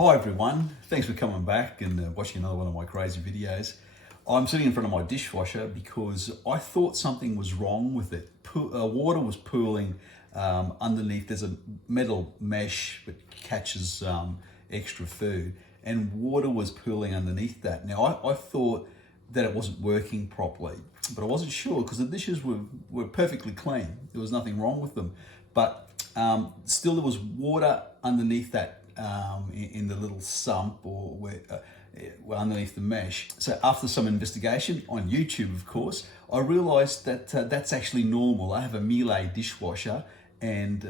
Hi everyone, thanks for coming back and watching another one of my crazy videos. I'm sitting in front of my dishwasher because I thought something was wrong with it. Water was pooling underneath. There's a metal mesh that catches extra food, and water was pooling underneath that. Now I thought that it wasn't working properly, but I wasn't sure because the dishes were perfectly clean. There was nothing wrong with them, but still there was water underneath that in the little sump or where underneath the mesh. So after some investigation on YouTube, of course, I realized that that's actually normal. I have a Miele dishwasher, and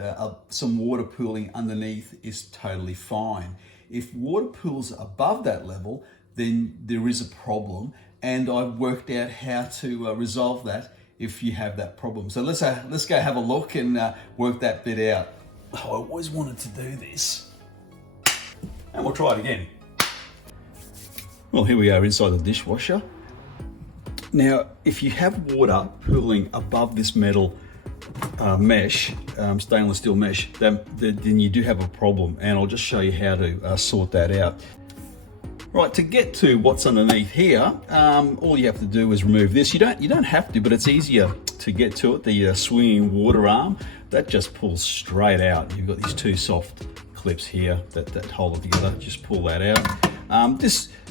some water pooling underneath is totally fine. If water pools above that level, then there is a problem, and I've worked out how to resolve that if you have that problem. So let's go have a look and work that bit out. Oh, I always wanted to do this. And we'll try it again. Well, here we are inside the dishwasher. Now, if you have water pooling above this metal mesh, stainless steel mesh, then you do have a problem, and I'll just show you how to sort that out. Right, to get to what's underneath here, all you have to do is remove this. You don't have to, but it's easier to get to it. The swinging water arm, that just pulls straight out. You've got these two soft clips here that hold it together. Just pull that out.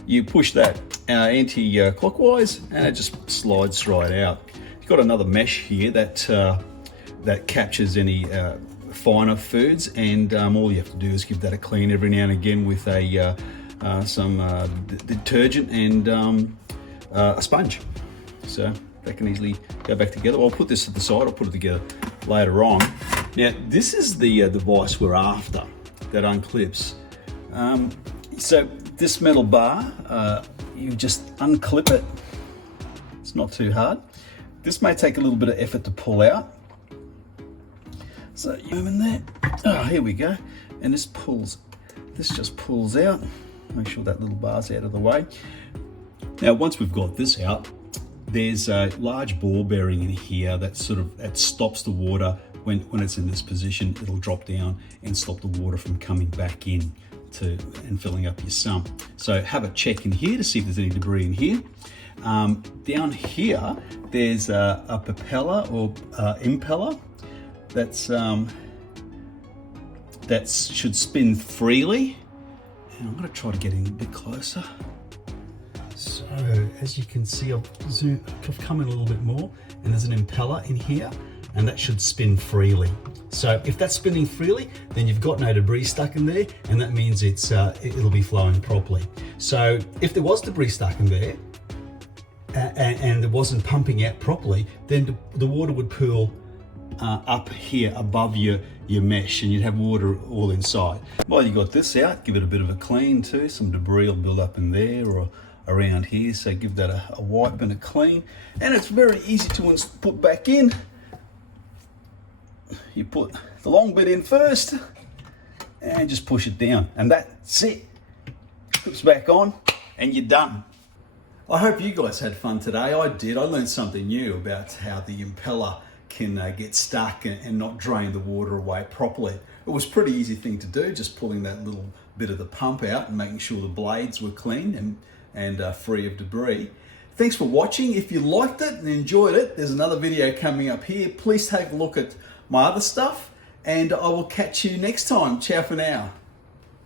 You push that anti-clockwise, and it just slides right out. You've got another mesh here that captures any finer foods, and all you have to do is give that a clean every now and again with some detergent and a sponge. So that can easily go back together. I'll put this to the side. I'll put it together later on. Now, this is the device we're after that unclips. So this metal bar, you just unclip it. It's not too hard. This may take a little bit of effort to pull out. So you in there. Oh, here we go. And this just pulls out. Make sure that little bar's out of the way. Now, once we've got this out, there's a large ball bearing in here that stops the water when it's in this position. It'll drop down and stop the water from coming back in and filling up your sump. So have a check in here to see if there's any debris in here. Down here, there's a propeller or impeller that should spin freely. And I'm going to try to get in a bit closer. So as you can see, I've come in a little bit more, and there's an impeller in here, and that should spin freely. So if that's spinning freely, then you've got no debris stuck in there, and that means it'll be flowing properly. So if there was debris stuck in there and it wasn't pumping out properly, then the water would pool up here above your mesh, and you'd have water all inside. While you got this out, give it a bit of a clean too. Some debris will build up in there or around here, so give that a wipe and a clean. And it's very easy to put back in. You put the long bit in first and just push it down, and that's it. Clips back on and you're done. I hope you guys had fun today. I did. I learned something new about how the impeller can get stuck and not drain the water away properly. It was a pretty easy thing to do, just pulling that little bit of the pump out and making sure the blades were clean and free of debris. Thanks for watching. If you liked it and enjoyed it, there's another video coming up here. Please take a look at my other stuff, and I will catch you next time. Ciao for now.